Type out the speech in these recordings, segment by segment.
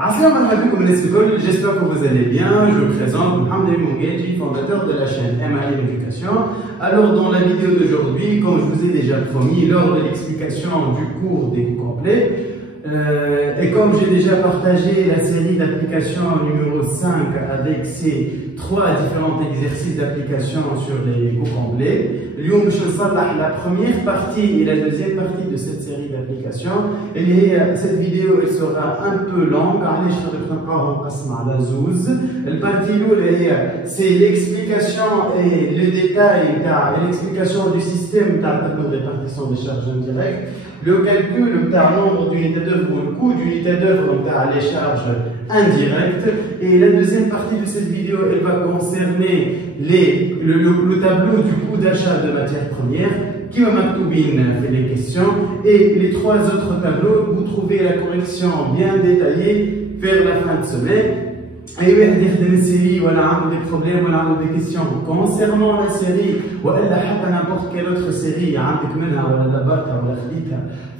Assalamu alaikum les écoles, j'espère que vous allez bien. Je me présente Mohamed Mounguedji, fondateur de la chaîne MAI Éducation. Alors dans la vidéo d'aujourd'hui, comme je vous ai déjà promis lors de l'explication du cours des cours complets, et comme j'ai déjà partagé la série d'applications numéro 5 avec ces 3 différents exercices d'application sur les cours complets, la première partie et la deuxième partie de cette série d'applications. Et cette vidéo elle sera un peu longue, c'est l'explication et le détail et l'explication du système de répartition des charges indirectes, le calcul du nombre d'unités d'œuvre ou le coût d'unité d'œuvre les charges indirectes. Et la deuxième partie de cette vidéo elle va concerner le tableau du coût d'achat de matières premières qui va fait les questions, et les 3 autres tableaux vous trouvez la correction bien détaillée vers la fin de semaine. Et une série, voilà, des problèmes, voilà, des questions concernant la série, ou n'importe quelle autre série,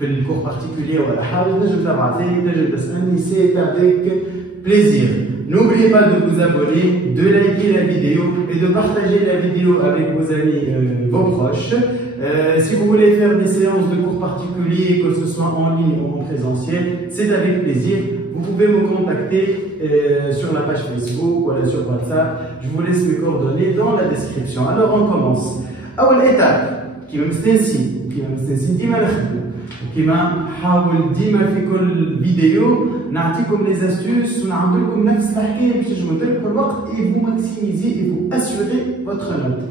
le cours particulier, c'est avec plaisir. N'oubliez pas de vous abonner, de liker la vidéo et de partager la vidéo avec vos amis, vos proches. Si vous voulez faire des séances de cours particuliers, que ce soit en ligne ou en présentiel, c'est avec plaisir. Vous pouvez me contacter sur la page Facebook ou sur WhatsApp. Je vous laisse mes coordonnées dans la description. Alors on commence. Première étape, qui نحاول ديما في كل فيديو نعطيكم لي زاستوس ونعمل لكم نفس الحكايه باش تنجموا تلقوا الوقت et vous maximiser et vous assurer votre note.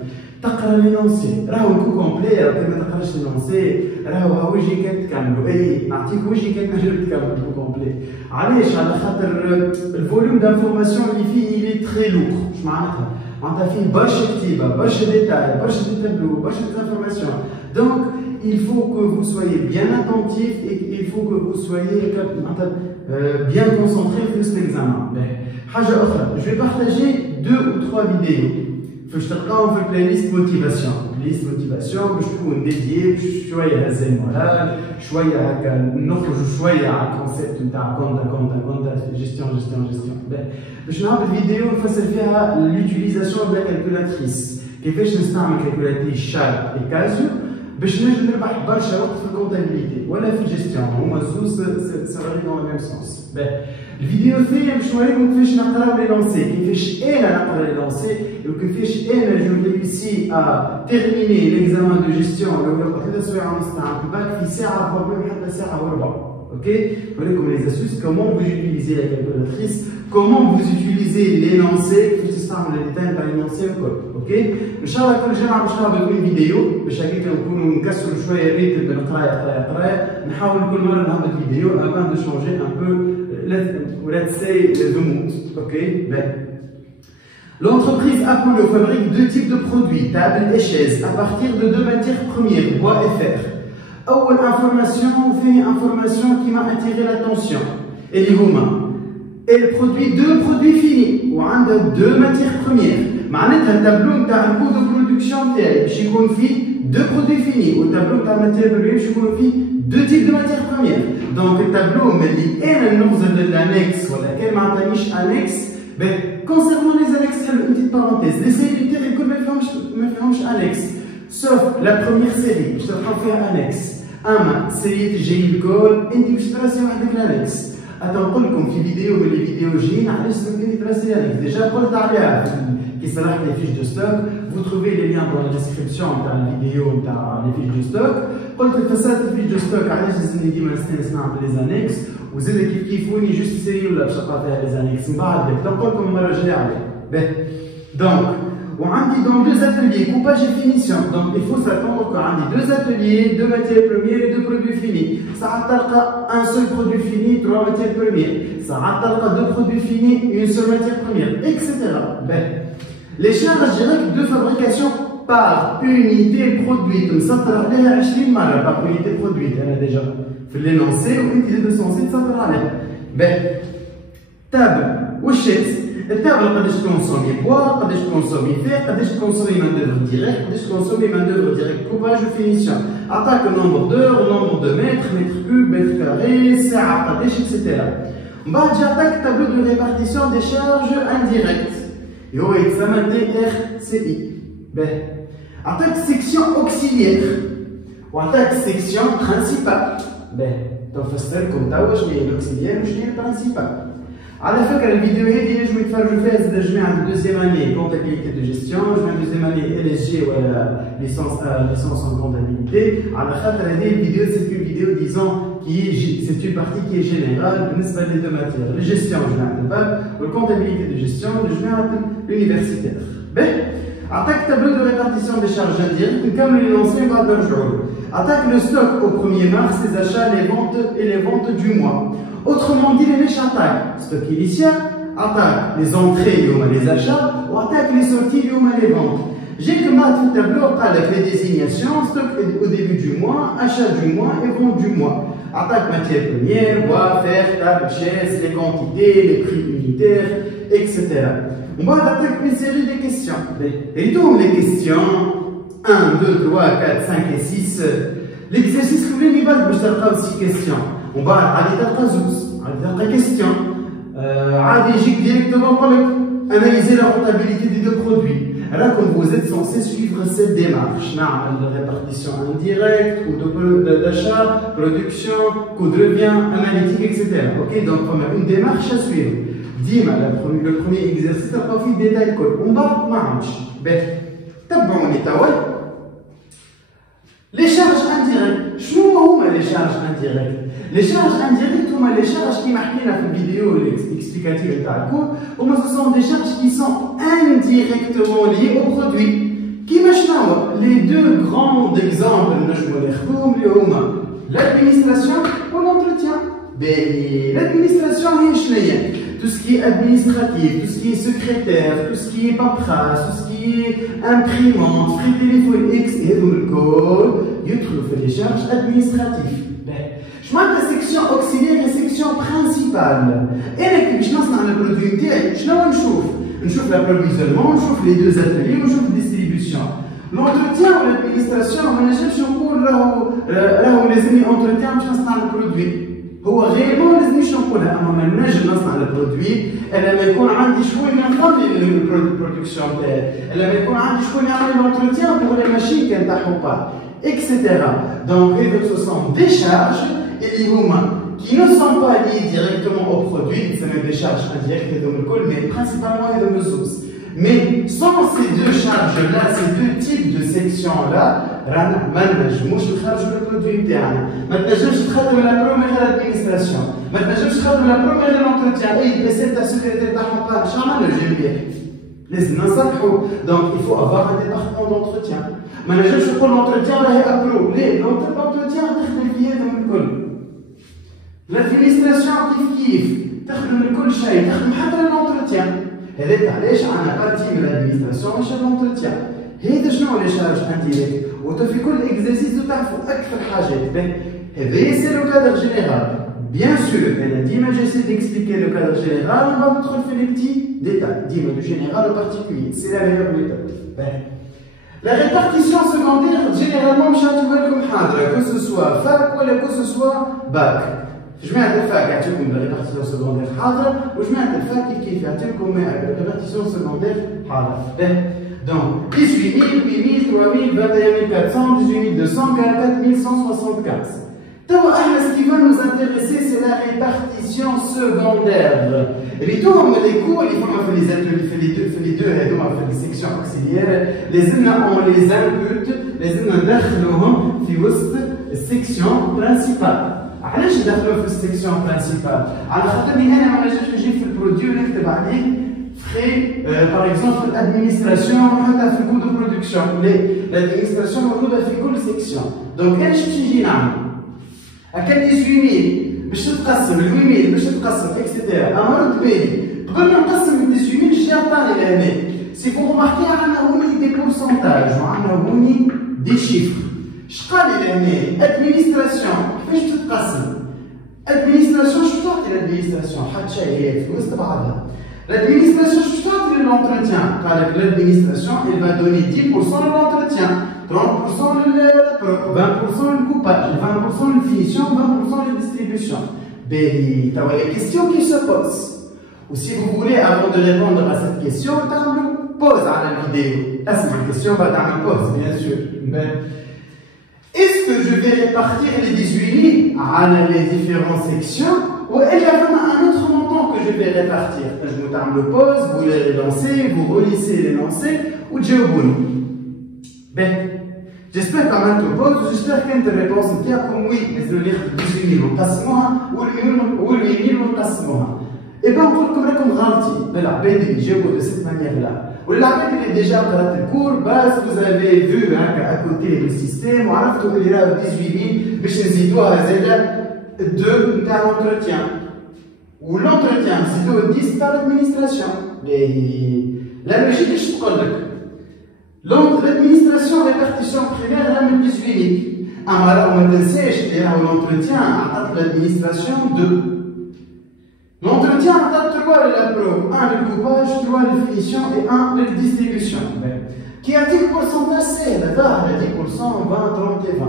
تقرا لينونسي راهو الكو كومبلي، راك ما تقراش لينونسي راهو وجهي كتكملوا، اي نعطيك وجهي كتنجم تكمل الكو كومبلي. علاش؟ على خاطر الفوليوم دانفورماسيون اللي فيه il est très lourd. اش معناتها؟ معناتها فيه برشا كتيبه، برشا ديتاي، برشا تابلو، برشا انفورماسيون. Donc il faut que vous soyez bien attentif et il faut que vous soyez bien concentré sur cet examen. Je vais partager 2 ou 3 vidéos. Je تلقاهم في playlist motivation. Playlist motivation باش تكون dédiée شويه هزه المورال، شويه هكا نخرجوا شويه على الكونسيبت نتاع كونتا جيستيون. باش نعمل فيديو نفسر فيها l'utilisation de la calculatrice. كيفاش نستعمل كالكولاتريس شارب et كازيو باش نجم نربح برشا وقت في الكونتابيليتي ولا في الجيستيون، هما زوز سافري دون لو ميم سونس. الفيديو الثاني باش نوريكم كيفاش نقراو لي لونسي، كيفاش انا نقرا لي لونسي وكيفاش انا جو ريوسي ا تيرميني ليكزامان دو جيستيون اللي هو 3 سوايع ونص تاع الباك في ساعه فوق حتى ساعه وربع. اوكي، نوريكم لي زاسوس كومون vous utilisez la calculatrice, comment vous utilisez l'énoncé, كيفاش تستعملوا لي ديتاي تاع l'énoncé والكل. اوكي، ان شاء الله كل جمعه باش نعمل كل فيديو باش هكاك نكونوا نكسروا شويه الريتم بين قرايه، نحاول كل مره نعمل فيديو avant de changer un peu, let's say the mood. اوكي، l'entreprise Apollo fabrique 2 types de produits, tables et chaises, à partir de 2 matières premières, bois et fer. أول information فيه information qui m'a attiré l'attention اللي هما البرودوي 2 produits finis وعندها 2 matières premières. معناتها التابلو نتاع الكود دو برودكسيون تاعي باش يكون فيه 2 produits finis والتابلو نتاع الماتير بريمير باش يكون فيه 2 types de matières premières. دونك التابلو ملي انا نوصل للانكس ولا كان ما عطانيش انكس. كونسيرنون لي انكس حلو انت بارونتيز لي سيري تاعي الكل ما فيهمش انكس سوف لا بروميير سيري باش تلقاو فيها انكس. اما سيرية جاي الكل انت باش تراسي وحدك الانكس. نقول لكم في فيديو من لي فيديو جايين علاش تمكن تراسي الانكس، ديجا قلت عليها كي صلحت لي فيش دو ستوك، vous trouvez les liens dans la description تاع الفيديو تاع لي فيش دو ستوك. قلت لك فسرت الفيش دو ستوك علاش لازمني ديما نستانس نعمل لي زانكس، وزاد كيفوني جوست سيري ولا باش نلقى فيها لي زانكس من بعد نقول لكم المره الجايه عليه. دونك وعندي donc 2 ateliers coupage et finition. Donc il faut s'attendre qu'عندي 2 ateliers, 2 matières premières et 2 produits finis. ساعات تلقى un seul produit fini, 3 matières premières. ساعات تلقى 2 produits finis, une seule matière première, etc. Les charges directes de fabrication par unité produite مسطر عليها 20 مرة par unité produite. أنا déjà في l'énoncé وأنت زاد censé تسطر عليها. table والشيت. التابلة قداش تكونسومي بوا، قداش تكونسومي فير، قداش تكونسومي مان دوفر ديريكت، قداش تكونسومي مان دوفر ديريكت كوباج وفينيسيون. عطاك النومبر دور، النومبر دو متر، متر كوب، متر كاري، ساعة قداش اكسيتيرا. J'attaque le tableau de répartition des charges indirectes. Et on examine DRCI. Attaque section auxiliaire. Ou attaque section principale. Donc, comme l'auxiliaire ou le principal. À la fin, la vidéo est je vais faire la deuxième année comptabilité de gestion, je vais la deuxième année LSG ou la licence en comptabilité. À la fin, la vidéo, c'est une vidéo disons c'est une partie qui est générale, mais ce les deux matières. La gestion, je vais la ou la comptabilité de gestion, je vais l'universitaire. Attaque tableau de répartition des charges indirectes, comme l'énoncé va d'un jour. Attaque le stock au 1er mars, les achats et les ventes du mois. Autrement dit, les méchants attaquent stock initial, attaque les entrées et les achats, ou attaque les sorties et les ventes. J'ai que le tableau avec les désignations, stock au début du mois, achat du mois et vente du mois. Attaque matière première, bois, fer, table, chaise, les quantités, les prix unitaires, etc. On va attaquer une série de questions. Et donc les questions 1, 2, 3, 4, 5 et 6. L'exercice que vous voulez, il va vous 6 questions. On va aller à la question. J'ai directement pour analyser la rentabilité des deux produits. Alors, comme vous êtes censé suivre cette démarche, de répartition indirecte, coût d'achat, production, coût de revient, analytique, etc. Ok, donc on a une démarche à suivre. Dima, le premier exercice, on va faire détail code. On va marcher. Les charges indirectes. Quelles sont les charges indirectes? Les charges indirectes sont les charges qui marquent dans la vidéo explicative de la cours. Ce sont des charges qui sont indirectement liées au produit. Qui sont les deux grands exemples l'administration ou l'entretien. L'administration est tout ce qui est administratif, tout ce qui est secrétaire, tout ce qui est paperasse, tout ce qui est imprimante, frais téléphoniques, et le code, il trouve les charges administratives. Je vois la section auxiliaire et la section principale. Et là, je lance dans le produit, je chauffe l'approvisionnement, je chauffe les deux ateliers, je chauffe la distribution. L'entretien ou l'administration, on cherche encore là où les amis entretien, je lance dans le produit. هو غالبا لازم نشوفولها اما ما نجم نصنع البرودوي الا ما يكون عندي شويه نخلي البرودكسيون تاعي الا ما يكون عندي شويه نعمل لونتروتيان بور لي ماشين كان تاعهم با اكسيتيرا دونك هذوك سو سون دي شارج اللي هما qui ne sont pas liés directement au produit, c'est des charges indirectes de الكل mais principalement de mesures. Mais sans ces deux charges-là, ces deux types de sections-là, ما نجموش نخرجوا البرودوي نتاعنا، ما تنجمش تخدم لا بروميير ادمينستراسيون، ما تنجمش تخدم لا بروميير لونتروتيان، اي بيسي تاع السكرتير تاعهم با شامل الجميع. لازم نصلحوا، دونك il faut avoir un département d'entretien. ما نجمش نقول لونتروتيان راهي ابرو، ليه؟ لونتروتيان تخدم في هذم الكل. لادمينستراسيون كيف تخدم لكل شيء، تخدم حتى لونتروتيان. هذاك علاش عندنا بارتي من الادمينستراسيون ماشي لونتروتيان. هذا شنو لي شارج انديريكت؟ وفي كل اكزرسيس تعرفوا اكثر حاجات. هذا سي لو كادر جينيرال. بيان سور انا ديما جيسي ديكسبليكي لو كادر جينيرال on va ندخل في لي بتي ديتاي. ديما دو جينيرال او بارتيكولي سي لا ميور ميثود. La répartition secondaire, généralement, je vais comme حاضرة que ce soit fac ou que ce soit bac. جماعة الفاك يعطيكم la répartition secondaire حاضرة وجماعة الفاك كيف يعطيكم la répartition secondaire حاضرة. Donc, 18 000, 8 000, 3 000, 21 400, 18 200, 44 175. Donc, ce qui va nous intéresser, c'est la répartition secondaire. Et tout, on met les cours, il faut faire les ateliers, fait les deux, et on fait les sections auxiliaires. Les uns, on les impute, les uns, on les dans la section principale. علاش ندخلوا في السيكسيون برينسيبال؟ على خاطرني انا ما نجمش نجي في البرودوي ونكتب عليه فري باغ اكزومبل ادمينستراسيون حتى في الكود دو برودكسيون، الادمينستراسيون موجوده في كل سيكسيون، دونك انا باش نجي نعمل؟ هكا 18000 باش تتقسم 8000 باش تتقسم اكسيتيرا، انا رد بالي قبل ما نقسم 18000 شي عطاني لهنا، سي فو روماركي عندنا هوني دي بورسونتاج وعندنا هوني دي شيفر. شقال لهنا ادمينستراسيون كيفاش تتقسم؟ ادمينستراسيون شو تعطي الادمينستراسيون؟ حتى شيء هي في وسط بعضها. L'administration, je t'ai l'entretien. Car l'administration, elle va donner 10% de l'entretien, 30% le 20% le coupage, 20% de finition, 20% de distribution. les questions qui se posent. Ou si vous voulez, avant de répondre à cette question, pause à la vidéo. Là, c'est une question, pause, bien sûr. Est-ce que je vais répartir les 18 000 à les différentes sections ou il y a un autre montant que je vais répartir? Je vous donne le pause, vous les relancez, vous relissez les lancers ou tu j'espère quand même que pause, j'espère qu'il y a une réponse qui est comme oui, mais je vais lire 18 000 ou 8 000 et bien, on va comme garantie, la BD, je vous de cette manière-là. La BD est déjà dans le cours, base, vous avez vu à côté le système, on a fait 18 000, mais chez Zido, de l'entretien. Ou l'entretien, c'est 10 par l'administration. La logique est je l'administration répartition primaire, elle a 18 000. Alors, on va essayer l'entretien à l'administration 2. L'entretien a 3 la pro, 1 le coupage, 3 la finition et 1 la distribution. Qui a-t-il le pourcentage? C'est là, 10%, 20, 30 et 20.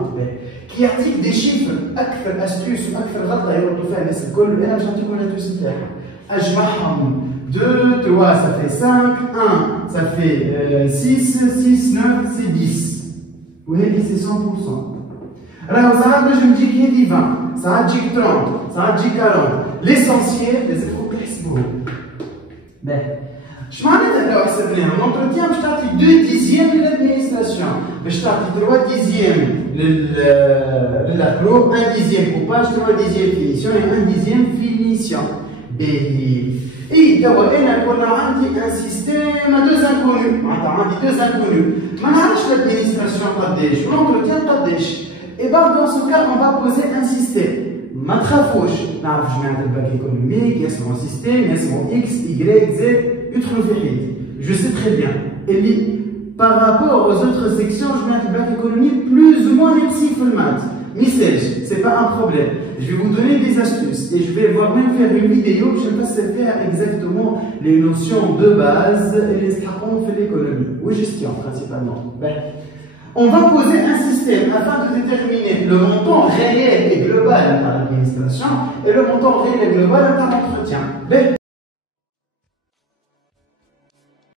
Qui a-t-il des chiffres? أكثر astuce, أكثر غلطة يغلطوا فيها الناس الكل، أنا باش نعطيكم l'astuce نتاعهم. أجمعهم 2, 3, ça fait 5, 1, ça fait 6, 6, 9, c'est 10. وهذه c'est 100%. راهو ساعات نجم تجيك هذه 20, ساعات تجيك 30, ساعات تجيك 40. L'essentiel, لازم فوق تحسبوه. Je m'arrête à حسبناهم. L'entretien, باش تعطي 2 dixièmes de l'administration. باش تعطي 3 dixièmes l'appro, 1 dixième coupage, 3 dixièmes finition et 1 dixième finition. Et d'abord, on a un système à 2 inconnus. On a 2 inconnus. Maintenant, l'administration قداش, l'entretien قداش. Et bien, dans ce cas, on va poser un système. ما تخافوش, نعرف جماعة الباك économique, il y a son système, il y a son X, Y, Z, je sais très bien. Et par rapport aux autres sections, je mets un bac économique plus ou moins merci pour le maths. Message, c'est pas un problème. Je vais vous donner des astuces et je vais voir même faire une vidéo que je ne sais pas faire exactement les notions de base et les strapons fait l'économie ou gestion principalement. On va poser un système afin de déterminer le montant réel et global de l'administration et le montant réel et global de l'entretien.